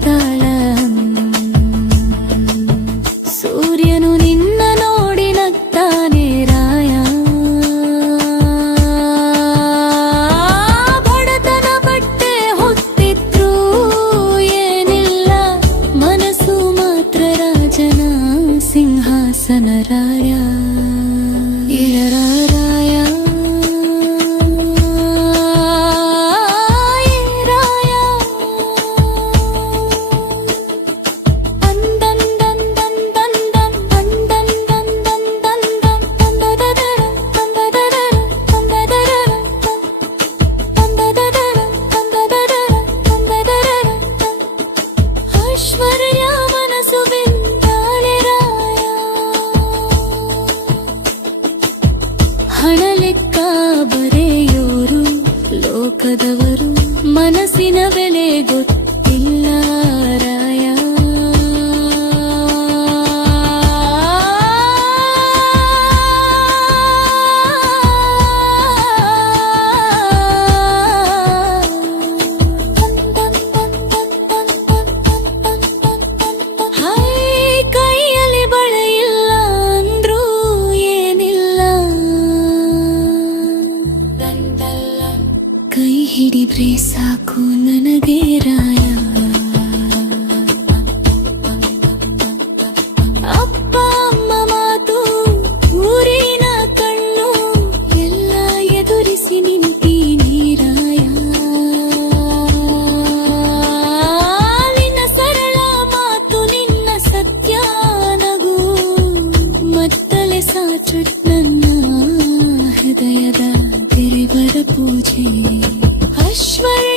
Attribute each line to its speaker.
Speaker 1: tak когда вы ಹಿಡಿದ್ರೆ ಸಾಕು ನನಗೆ ರಾಯ. ಅಪ್ಪ, ಅಮ್ಮ ಮಾತು, ಊರಿನ ಕಣ್ಣು, ಎಲ್ಲ ಎದುರಿಸಿ ನಿಂತಿ ರಾಯ. ನಿನ್ನ ಸರಳ ಮಾತು, ನಿನ್ನ ಸತ್ಯ ನಗು, ಮತ್ತಲೆ ಸಾಚುಟ್ ನನ್ನ ಹೃದಯದ ದೇವರ ಪೂಜೆ. ईश्वर